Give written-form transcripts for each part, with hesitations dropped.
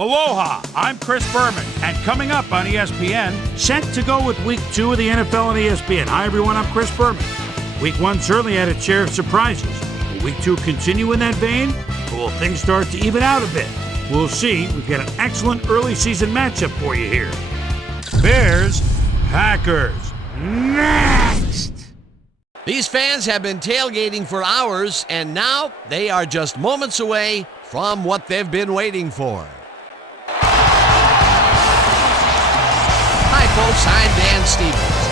Aloha, I'm Chris Berman, and coming up on ESPN, set to go with Week 2 of the NFL on ESPN. Hi everyone, I'm Chris Berman. Week 1 certainly had its share of surprises. Will Week 2 continue in that vein, or will things start to even out a bit? We'll see. We've got an excellent early season matchup for you here. Bears, Packers, next! These fans have been tailgating for hours, and now they are just moments away from what they've been waiting for. Hi folks, I'm Dan Stevens.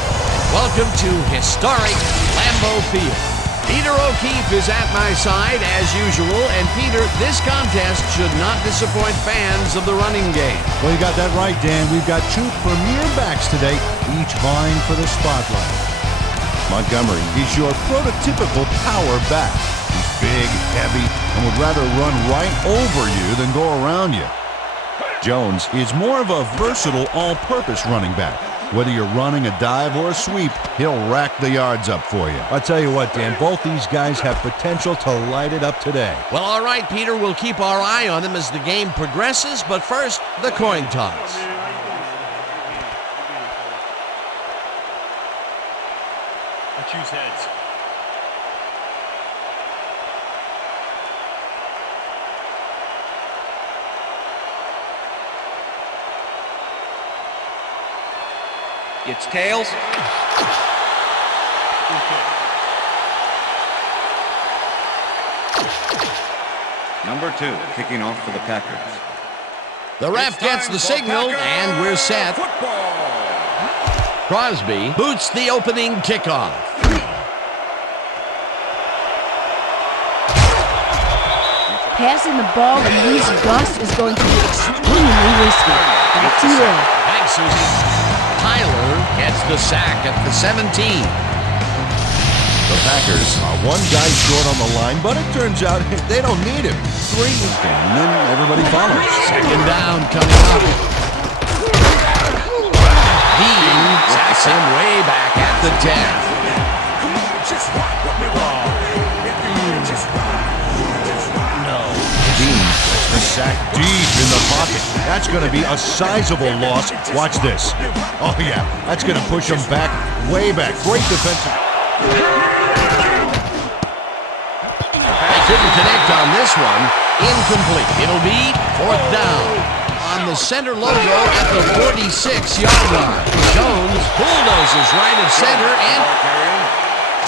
Welcome to historic Lambeau Field. Peter O'Keefe is at my side as usual, and Peter, this contest should not disappoint fans of the running game. Well, you got that right, Dan. We've got two premier backs today, each vying for the spotlight. Montgomery, he's your prototypical power back. He's big, heavy, and would rather run right over you than go around you. Jones is more of a versatile all-purpose running back. Whether you're running a dive or a sweep, he'll rack the yards up for you. I'll tell you what, Dan, both these guys have potential to light it up today. Well, all right, Peter, we'll keep our eye on them as the game progresses, but first, the coin toss. I choose heads. It's tails. Number 2, kicking off for the Packers. The ref gets the signal, and we're set. Crosby boots the opening kickoff. Passing the ball in these gusts is going to be extremely risky. Back to you. Thanks, Susie. Tyler gets the sack at the 17. The Packers are one guy short on the line, but it turns out they don't need him. 3, and then everybody follows. Second down coming up. Dean sacks him way back at the 10. Dean gets the sack deep in the pocket. That's going to be a sizable loss. Watch this. Oh, yeah, that's going to push him back, way back. Great defensive. They couldn't connect on this one. Incomplete. It'll be fourth down. On the center logo at the 46-yard line. Jones bulldozes right of center, and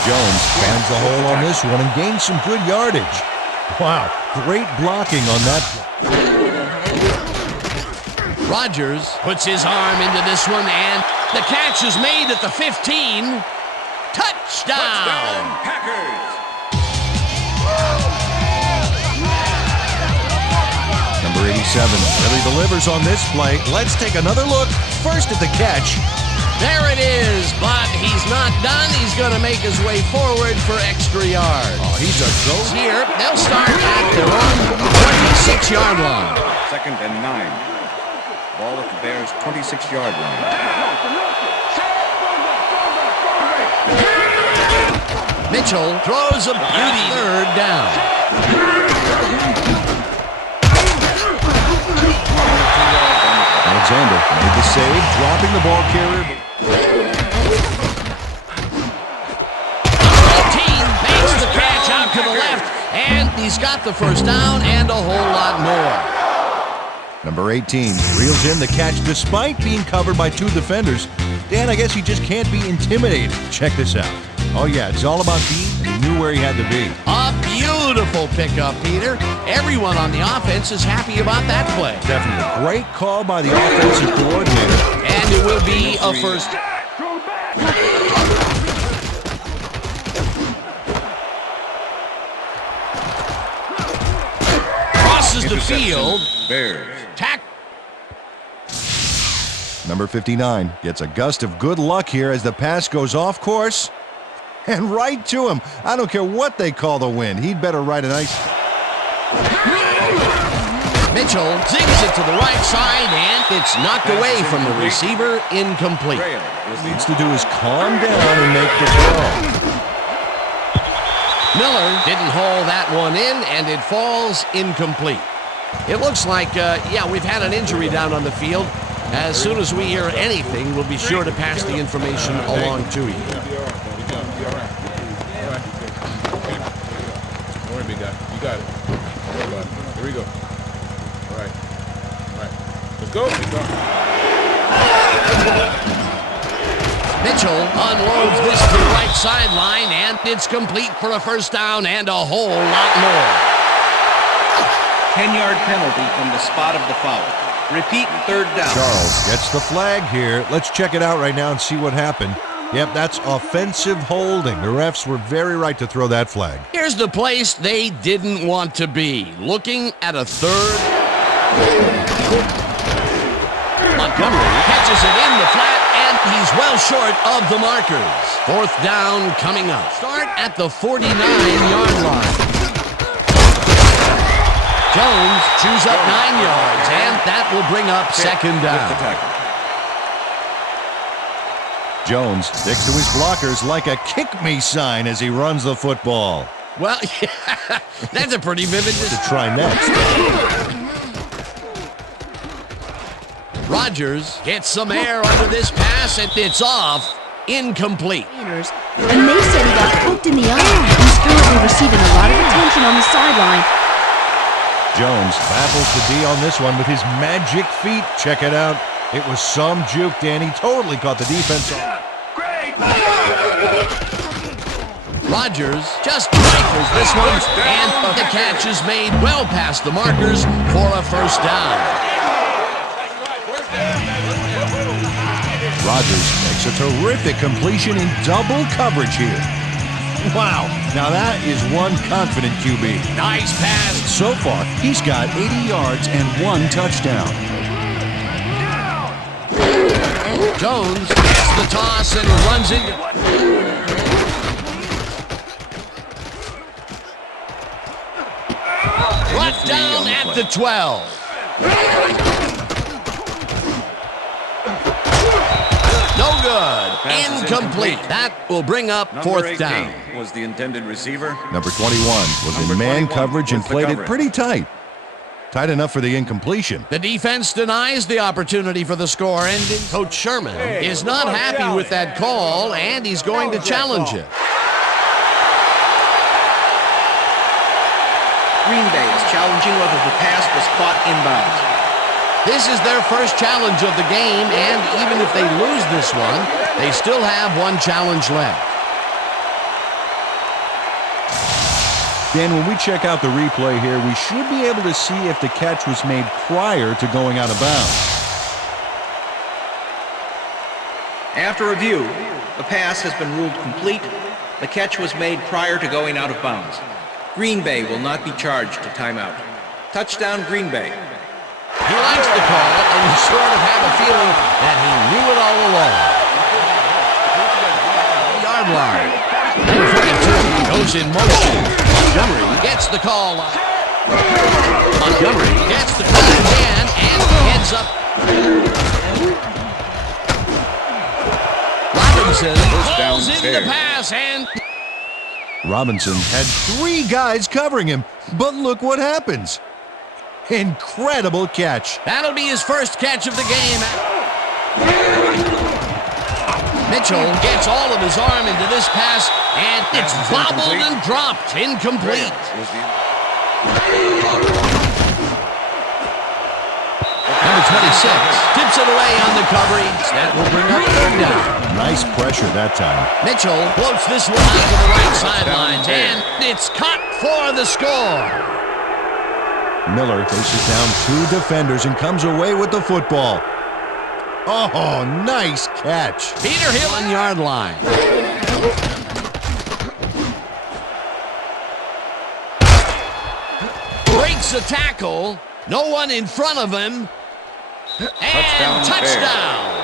Jones finds the hole on this one and gains some good yardage. Wow, great blocking on that. Rodgers puts his arm into this one, and the catch is made at the 15. Touchdown! Packers! Number 87 really delivers on this play. Let's take another look. First at the catch. There it is, but he's not done. He's going to make his way forward for extra yards. Oh, he's a goat. Here, they'll start at their own 26-yard line. 2nd and 9. Ball at the Bears' 26-yard line. Mitchell throws a beauty. Third down. Alexander made the save, dropping the ball carrier. 18 makes the catch out to the left, and he's got the first down and a whole lot more. Number 18 reels in the catch despite being covered by 2 defenders. Dan, I guess he just can't be intimidated. Check this out. Oh, yeah, it's all about being, and he knew where he had to be. A beautiful pickup, Peter. Everyone on the offense is happy about that play. Definitely a great call by the offensive coordinator. And it will be a first. Crosses the field. Bears. Tack. Number 59 gets a gust of good luck here as the pass goes off course and right to him. I don't care what they call the wind. He'd better ride a nice. Mitchell zings it to the right side, and it's knocked away from the receiver. Incomplete. What he needs to do is calm down and make the throw. Miller didn't haul that one in, and it falls incomplete. It looks like, we've had an injury down on the field. As soon as we hear anything, we'll be sure to pass the information along to you. Be all right. Don't worry, big guy. You got it. Here we go. All right. Let's go. Mitchell unloads this to the right sideline, and it's complete for a first down and a whole lot more. 10-yard penalty from the spot of the foul. Repeat, third down. Charles gets the flag here. Let's check it out right now and see what happened. Yep, that's offensive holding. The refs were very right to throw that flag. Here's the place they didn't want to be. Looking at a third. Montgomery catches it in the flat, and he's well short of the markers. Fourth down coming up. Start at the 49-yard line. Jones chews up 9 yards, and that will bring up second down. Jones sticks to his blockers like a kick-me sign as he runs the football. Well, that's a pretty vivid To try next. Rodgers gets some air under this pass, and it's off. Incomplete. And they said he got poked in the eye. He's currently receiving a lot of attention on the sideline. Jones baffles the D on this one with his magic feet. Check it out. It was some juke, Dan. He totally caught the defense off. Rodgers just rifles this one, and the catch is made well past the markers for a first down. Rodgers makes a terrific completion in double coverage here. Wow, now that is one confident QB. Nice pass. So far, he's got 80 yards and 1 touchdown. Jones gets the toss and runs in. Brought down at the 12. No good. Incomplete. That will bring up fourth down. Was the intended receiver. Number 21 was in man coverage and played it pretty tight. Tight enough for the incompletion. The defense denies the opportunity for the score, and Coach Sherman is not happy with that call, and he's going to challenge it. Green Bay is challenging whether the pass was caught inbounds. This is their first challenge of the game, and even if they lose this one, they still have one challenge left. Dan, when we check out the replay here, we should be able to see if the catch was made prior to going out of bounds. After review, the pass has been ruled complete. The catch was made prior to going out of bounds. Green Bay will not be charged a timeout. Touchdown, Green Bay. He likes the call, and you sort of have a feeling that he knew it all along. Yard line. Number 42 goes in motion. Montgomery gets the call. Montgomery gets the call again and heads up. Robinson pulls in the pass, and Robinson had 3 guys covering him, but look what happens. Incredible catch. that'll be his first catch of the game. Mitchell gets all of his arm into this pass, and it's bobbled and dropped. Incomplete. Number 26 tips it away on the coverage. That will bring up third down. Nice pressure that time. Mitchell floats this one out to the right sidelines, and it's caught for the score. Miller faces down 2 defenders and comes away with the football. Oh, nice catch. Peter Hill on yard line. Breaks a tackle. No one in front of him. And touchdown.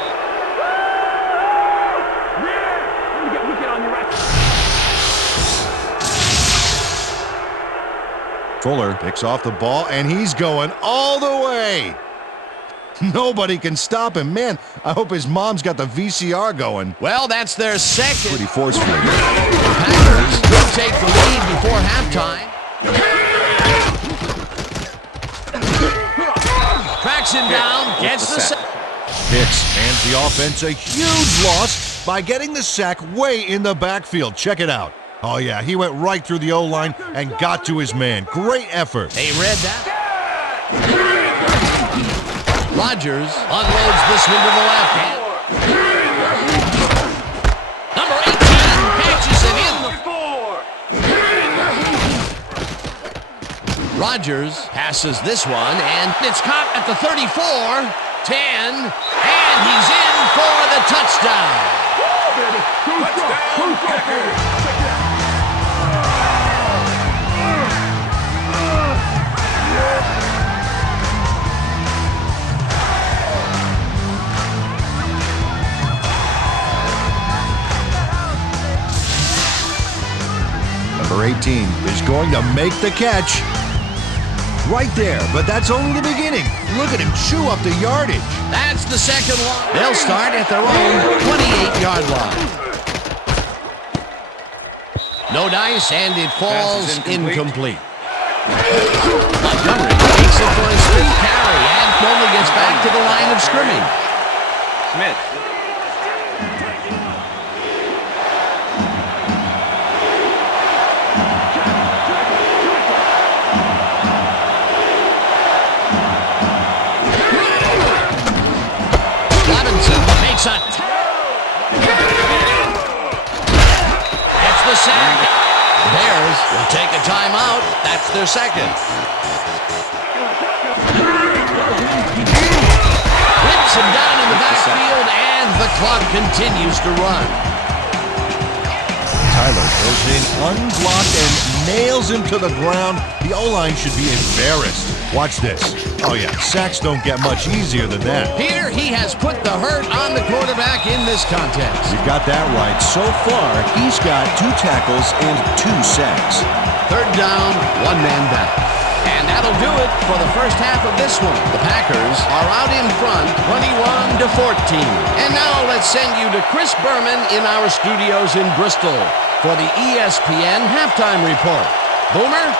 Fuller picks off the ball, and he's going all the way. Nobody can stop him. Man, I hope his mom's got the VCR going. Well, that's their second. Pretty forcefully. The Packers could take the lead before halftime. tracks him down, gets the sack. Hicks hands the offense a huge loss by getting the sack way in the backfield. Check it out. Oh, yeah, he went right through the O-line and got to his man. Great effort. They read that. Rodgers unloads this one to the left. Number 18 catches it in the... Rodgers passes this one, and it's caught at the 34, 10, and he's in for the touchdown. Touchdown, Packers! Number 18 is going to make the catch. Right there, but that's only the beginning. Look at him chew up the yardage. That's the second one. They'll start at their own 28-yard line. No dice, and it falls incomplete. Montgomery takes it for a spin carry and only gets back to the line of scrimmage. Smith. Makes a It's the sack. The Bears will take a timeout. That's their second. Whips him down in the backfield, and the clock continues to run. Tyler goes in unblocked and nails him to the ground. The O-line should be embarrassed. Watch this. Oh, yeah, sacks don't get much easier than that. Here, he has put the hurt on the quarterback in this contest. You got that right. So far, he's got 2 tackles and 2 sacks. Third down, one man back. And that'll do it for the first half of this one. The Packers are out in front, 21-14. And now let's send you to Chris Berman in our studios in Bristol for the ESPN halftime report. Boomer?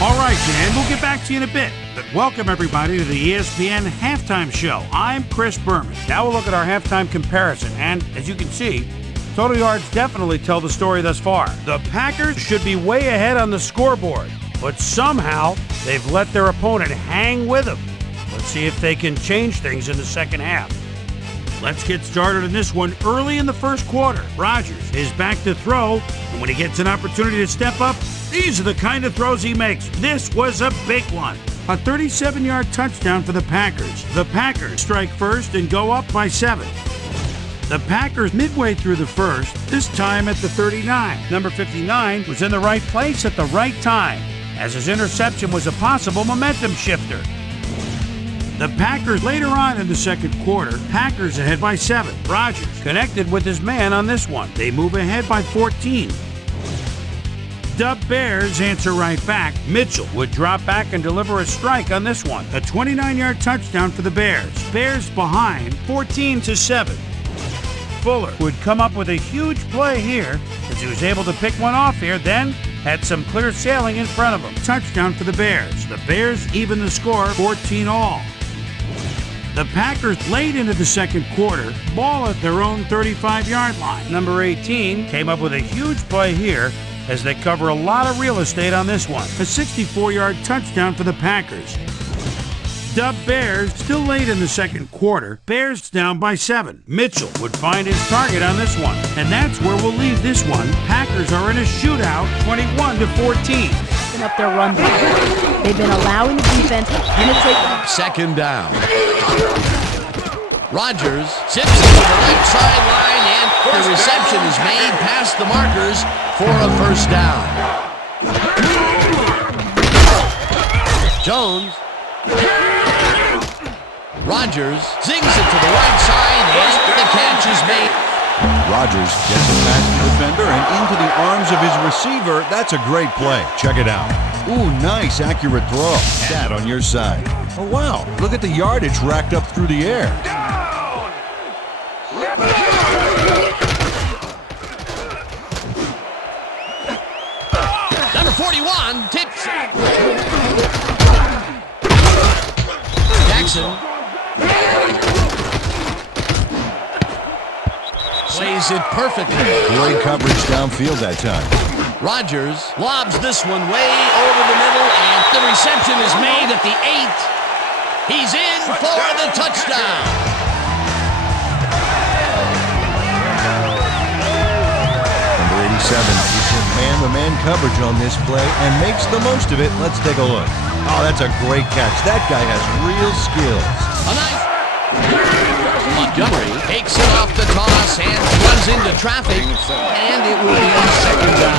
All right, Dan, we'll get back to you in a bit. But welcome, everybody, to the ESPN Halftime Show. I'm Chris Berman. Now we'll look at our halftime comparison. And as you can see, total yards definitely tell the story thus far. The Packers should be way ahead on the scoreboard, but somehow they've let their opponent hang with them. Let's see if they can change things in the second half. Let's get started in this one early in the first quarter. Rodgers is back to throw, and when he gets an opportunity to step up, these are the kind of throws he makes. This was a big one. A 37-yard touchdown for the Packers. The Packers strike first and go up by 7. The Packers midway through the first, this time at the 39. Number 59 was in the right place at the right time, as his interception was a possible momentum shifter. The Packers later on in the second quarter, Packers ahead by 7. Rodgers connected with his man on this one. They move ahead by 14. The Bears answer right back. Mitchell would drop back and deliver a strike on this one. A 29-yard touchdown for the Bears. Bears behind 14-7. Fuller would come up with a huge play here as he was able to pick one off here, then had some clear sailing in front of him. Touchdown for the Bears. The Bears even the score 14-all. The Packers late into the second quarter, ball at their own 35-yard line. Number 18 came up with a huge play here as they cover a lot of real estate on this one. A 64-yard touchdown for the Packers. The Bears still late in the second quarter. Bears down by 7. Mitchell would find his target on this one. And that's where we'll leave this one. Packers are in a shootout, 21-14. Up their run block. They've been allowing the defense to penetrate them. Second down. Rodgers zips it to the right sideline, and the reception is made past the markers for a first down. Jones. Rodgers zings it to the right side, and the catch is made. Rodgers gets it past the defender and into the arms of his receiver. That's a great play. Check it out. Ooh, nice, accurate throw. That on your side. Oh, wow. Look at the yardage racked up through the air. on, tips. Jackson plays it perfectly. Great coverage downfield that time. Rodgers lobs this one way over the middle, and the reception is made at the 8. He's in for the touchdown. Number 87 is in man-to-man coverage on this play and makes the most of it. Let's take a look. Oh, that's a great catch. That guy has real skills. A nice. Montgomery takes it off the toss and runs into traffic, and it will be on second down.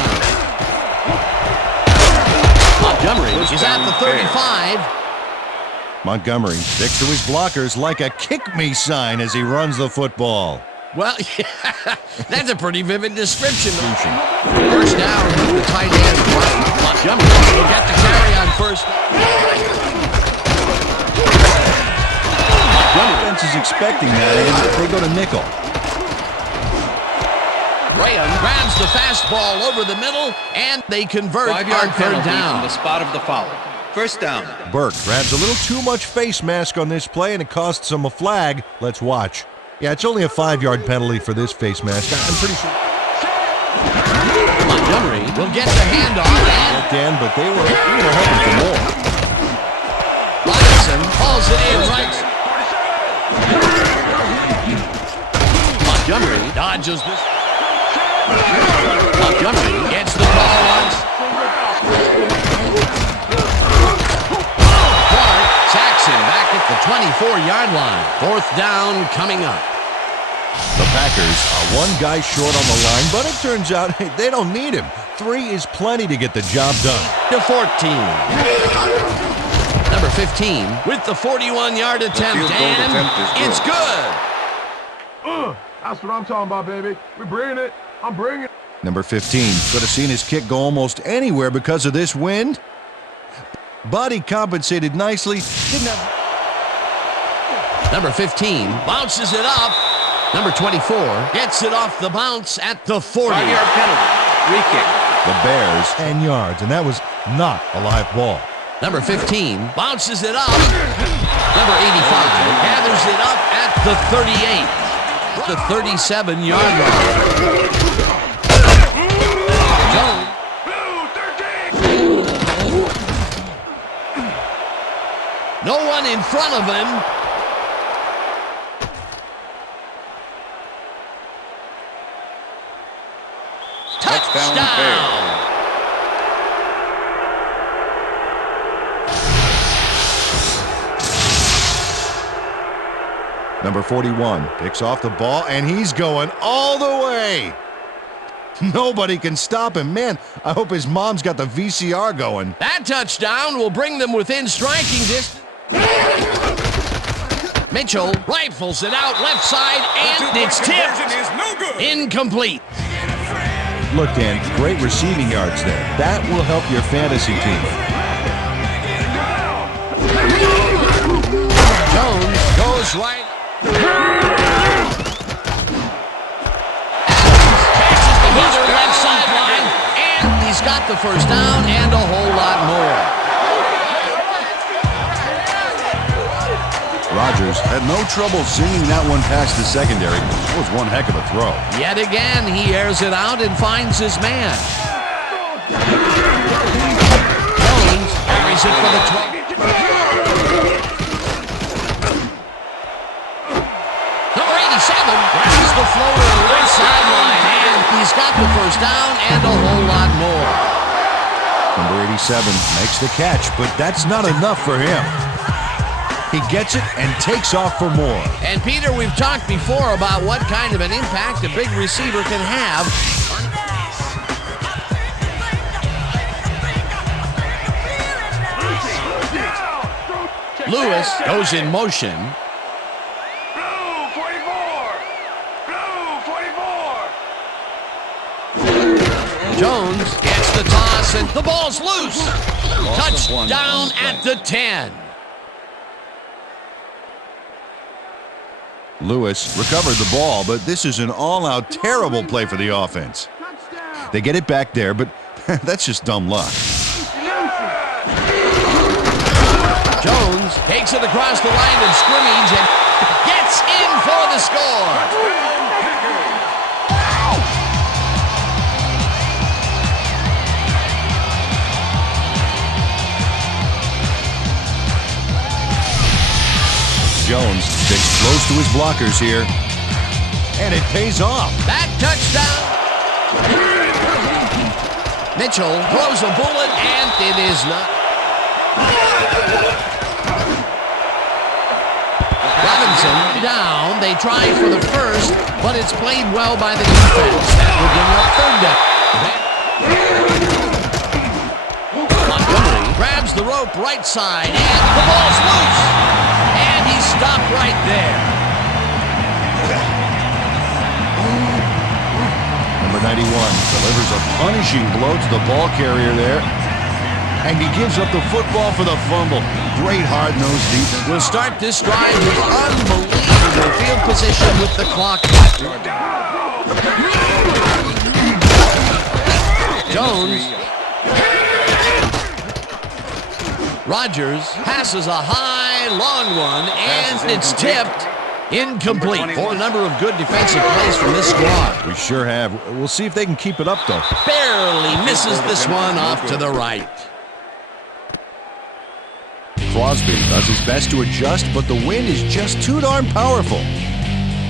Montgomery is at the 35. Montgomery sticks to his blockers like a kick-me sign as he runs the football. Well, yeah, that's a pretty vivid description. First down with the tight end. Montgomery will get the carry on first. Defense is expecting that, and they go to nickel. Graham grabs the fastball over the middle, and they convert on 5-yard third penalty down. from the spot of the foul. First down. Burke grabs a little too much face mask on this play, and it costs him a flag. Let's watch. Yeah, it's only a 5-yard penalty for this face mask. I'm pretty sure. Montgomery will get the handoff, and Dan, but they were hoping for more. Robinson hauls it in right. Montgomery dodges this. Montgomery gets the ball once. Clark sacks him back at the 24-yard line. Fourth down coming up. The Packers are one guy short on the line, but it turns out they don't need him. 3 is plenty to get the job done. To 14. Number 15 with the 41-yard attempt, and it's good. That's what I'm talking about, baby. We're bringing it. I'm bringing it. Number 15 could have seen his kick go almost anywhere because of this wind. But he compensated nicely. Didn't have... Number 15 bounces it up. Number 24 gets it off the bounce at the 40. 5-yard penalty. Free kick. The Bears 10 yards, and that was not a live ball. Number 15 bounces it up. Number 85 gathers it up at the 38. The 37-yard line. Jones. No one in front of him. Touchdown. Number 41 picks off the ball, and he's going all the way. Nobody can stop him. Man, I hope his mom's got the VCR going. That touchdown will bring them within striking distance. Mitchell rifles it out left side, and it's tipped. Incomplete. Look, Dan, great receiving yards there. That will help your fantasy team. Jones goes right. Catches the other left sideline, and he's got the first down and a whole lot more. Rodgers had no trouble singing that one past the secondary. It was one heck of a throw. Yet again, he airs it out and finds his man. Jones carries it for the 20. Number 87 grabs the floater right sideline, and he's got the first down and a whole lot more. Number 87 makes the catch, but that's not enough for him. He gets it and takes off for more. And Peter, we've talked before about what kind of an impact a big receiver can have. Lewis goes in motion. Blue 44. Blue 44. Jones gets the toss, and the ball's loose. Touchdown at the 10. Lewis recovered the ball, but this is an all-out terrible play for the offense. They get it back there, but that's just dumb luck. Jones takes it across the line of scrimmage and gets in for the score. Jones sticks close to his blockers here. And it pays off. That touchdown. Mitchell throws a bullet, and it is not. Robinson down. They try for the first, but it's played well by the defense. That will give up third down. Montgomery grabs the rope right side, and the ball's loose. And he's stopped right there. Number 91 delivers a punishing blow to the ball carrier there. And he gives up the football for the fumble. Great hard-nosed defense. We'll start this drive with unbelievable field position with the clock. Jones. Rodgers passes a high, long one, and it's tipped. Incomplete. For a number of good defensive plays from this squad. We sure have. We'll see if they can keep it up, though. Barely misses this one off to the right. Crosby does his best to adjust, but the wind is just too darn powerful.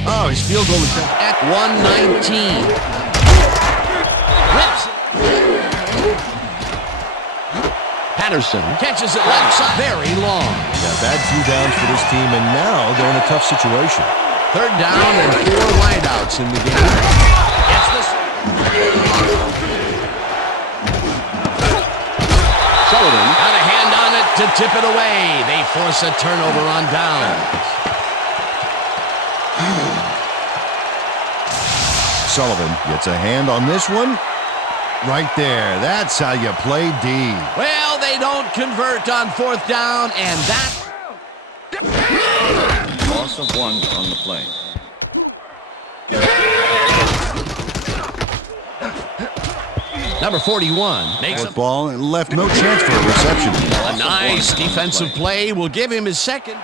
Oh, his field goal is at 119. Rips. Patterson catches it left side. Very long. Yeah, bad few downs for this team, and now they're in a tough situation. Third down and 4 wideouts in the game. Gets this. Sullivan got a hand on it to tip it away. They force a turnover on downs. Sullivan gets a hand on this one. Right there. That's how you play D. Well, they don't convert on fourth down, and that... Loss of 1 on the play. Number 41 makes a ball and left no chance for a reception. A nice defensive play will give him his second.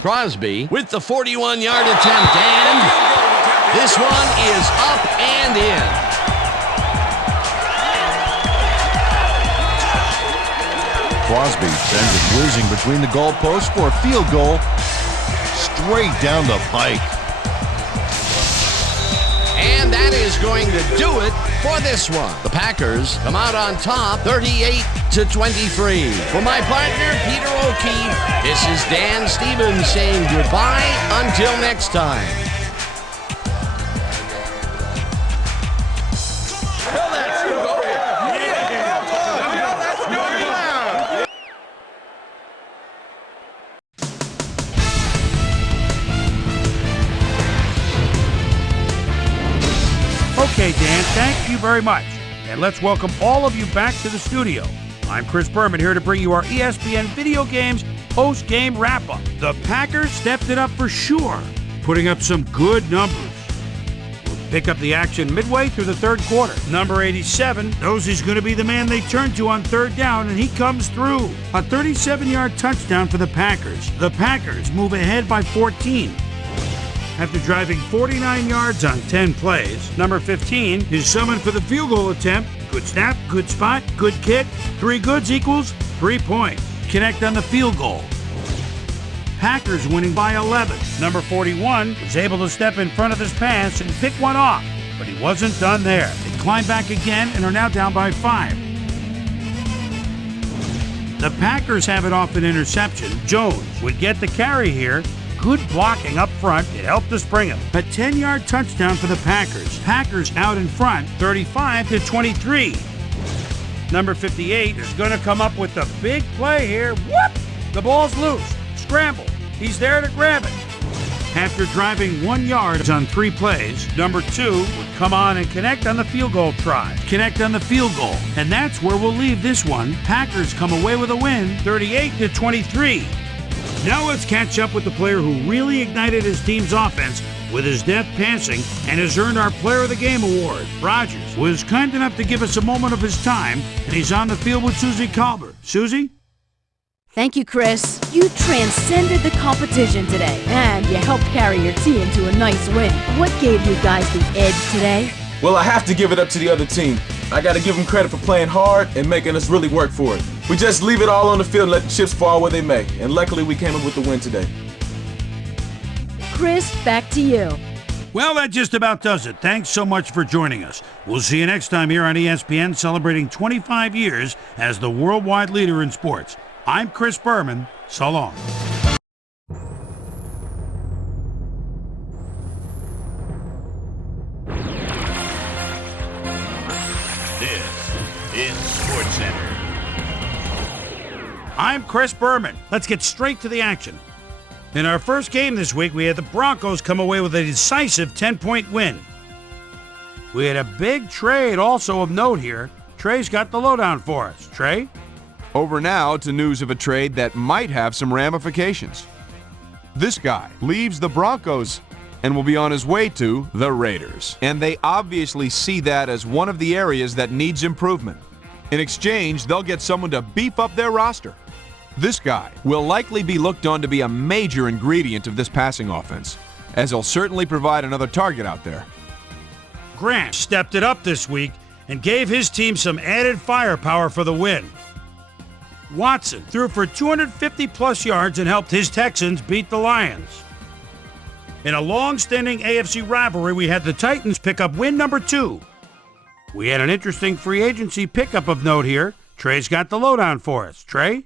Crosby with the 41-yard attempt, and this one is up and in. Crosby sends it whizzing between the goalposts for a field goal straight down the pike. And that is going to do it for this one. The Packers come out on top 38-23. For my partner, Peter O'Keefe, this is Dan Stevens saying goodbye until next time. Okay, Dan, thank you very much. And let's welcome all of you back to the studio. I'm Chris Berman here to bring you our ESPN Video Games post-game wrap-up. The Packers stepped it up for sure, putting up some good numbers. We'll pick up the action midway through the third quarter. Number 87 knows he's going to be the man they turn to on third down, and he comes through. A 37-yard touchdown for the Packers. The Packers move ahead by 14. After driving 49 yards on 10 plays, number 15 is summoned for the field goal attempt. Good snap, good spot, good kick. 3 goods equals 3 points. Connect on the field goal. Packers winning by 11. Number 41 was able to step in front of his pass and pick one off, but he wasn't done there. They climb back again and are now down by 5. The Packers have it off an interception. Jones would get the carry here. Good blocking up front. It helped to spring him. A 10-yard touchdown for the Packers. Packers out in front, 35-23. Number 58 is going to come up with the big play here. Whoop! The ball's loose. Scramble. He's there to grab it. After driving 1 yard on 3 plays, number 2 would come on and connect on the field goal try. Connect on the field goal. And that's where we'll leave this one. Packers come away with a win, 38-23. Now let's catch up with the player who really ignited his team's offense with his deft passing and has earned our Player of the Game award. Rodgers was kind enough to give us a moment of his time, and he's on the field with Susie Colbert. Susie? Thank you, Chris. You transcended the competition today, and you helped carry your team to a nice win. What gave you guys the edge today? Well, I have to give it up to the other team. I got to give them credit for playing hard and making us really work for it. We just leave it all on the field and let the chips fall where they may. And luckily, we came up with the win today. Chris, back to you. Well, that just about does it. Thanks so much for joining us. We'll see you next time here on ESPN, celebrating 25 years as the worldwide leader in sports. I'm Chris Berman. So long. This is SportsCenter. I'm Chris Berman. Let's get straight to the action. In our first game this week, we had the Broncos come away with a decisive 10-point win. We had a big trade also of note here. Trey's got the lowdown for us. Trey? Over now to news of a trade that might have some ramifications. This guy leaves the Broncos and will be on his way to the Raiders. And they obviously see that as one of the areas that needs improvement. In exchange, they'll get someone to beef up their roster. This guy will likely be looked on to be a major ingredient of this passing offense, as he'll certainly provide another target out there. Grant stepped it up this week and gave his team some added firepower for the win. Watson threw for 250-plus yards and helped his Texans beat the Lions. In a long-standing AFC rivalry, we had the Titans pick up win number 2. We had an interesting free agency pickup of note here. Trey's got the lowdown for us. Trey?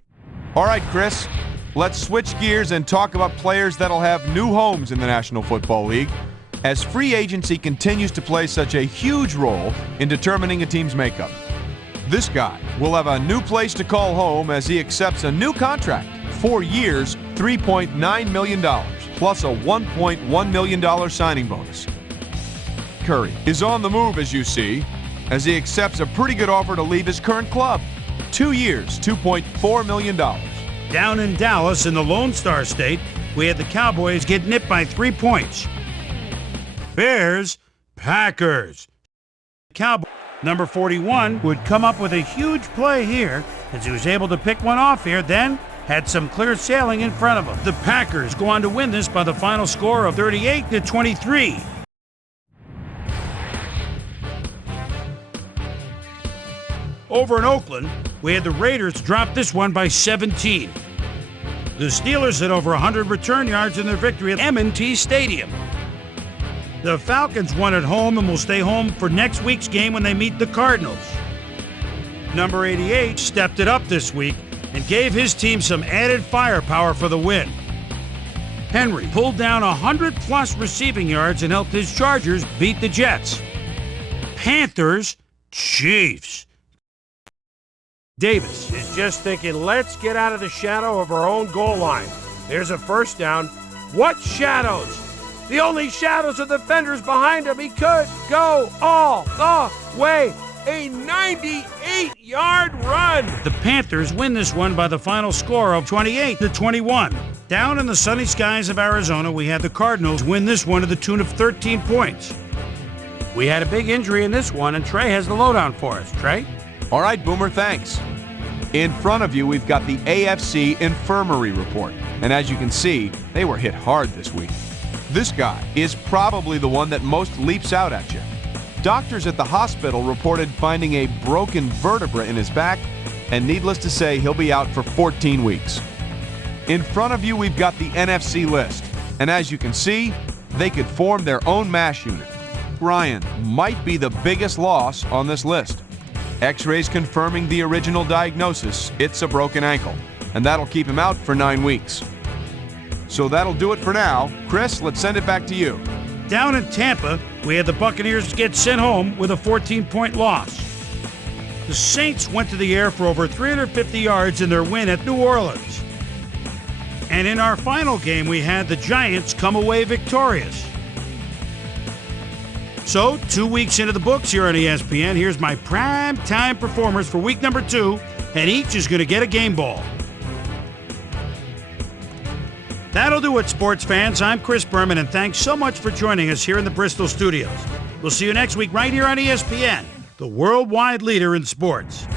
All right, Chris, let's switch gears and talk about players that'll have new homes in the National Football League, as free agency continues to play such a huge role in determining a team's makeup. This guy will have a new place to call home as he accepts a new contract. 4 years, $3.9 million, plus a $1.1 million signing bonus. Curry is on the move, as you see, as he accepts a pretty good offer to leave his current club. 2 years, $2.4 million. Down in Dallas, in the Lone Star State, we had the Cowboys get nipped by 3 points. Bears, Packers. Cowboys. Number 41 would come up with a huge play here as he was able to pick one off here, then had some clear sailing in front of him. The Packers go on to win this by the final score of 38-23. Over in Oakland, we had the Raiders drop this one by 17. The Steelers had over 100 return yards in their victory at M&T Stadium. The Falcons won at home and will stay home for next week's game when they meet the Cardinals. Number 88 stepped it up this week and gave his team some added firepower for the win. Henry pulled down 100-plus receiving yards and helped his Chargers beat the Jets. Panthers, Chiefs. Davis is just thinking, let's get out of the shadow of our own goal line. There's a first down. What shadows? The only shadows are the defenders behind him. He could go all the way. A 98-yard run. The Panthers win this one by the final score of 28-21. Down in the sunny skies of Arizona, we had the Cardinals win this one to the tune of 13 points. We had a big injury in this one, and Trey has the lowdown for us. Trey? All right, Boomer, thanks. In front of you, we've got the AFC Infirmary Report. And as you can see, they were hit hard this week. This guy is probably the one that most leaps out at you. Doctors at the hospital reported finding a broken vertebra in his back, and needless to say, he'll be out for 14 weeks. In front of you, we've got the NFC list. And as you can see, they could form their own MASH unit. Ryan might be the biggest loss on this list. X-rays confirming the original diagnosis, it's a broken ankle, and that'll keep him out for 9 weeks. So that'll do it for now. Chris, let's send it back to you. Down in Tampa, we had the Buccaneers get sent home with a 14-point loss. The Saints went to the air for over 350 yards in their win at New Orleans. And in our final game, we had the Giants come away victorious. So, 2 weeks into the books here on ESPN, here's my prime-time performers for week number 2, and each is going to get a game ball. That'll do it, sports fans. I'm Chris Berman, and thanks so much for joining us here in the Bristol studios. We'll see you next week right here on ESPN, the worldwide leader in sports.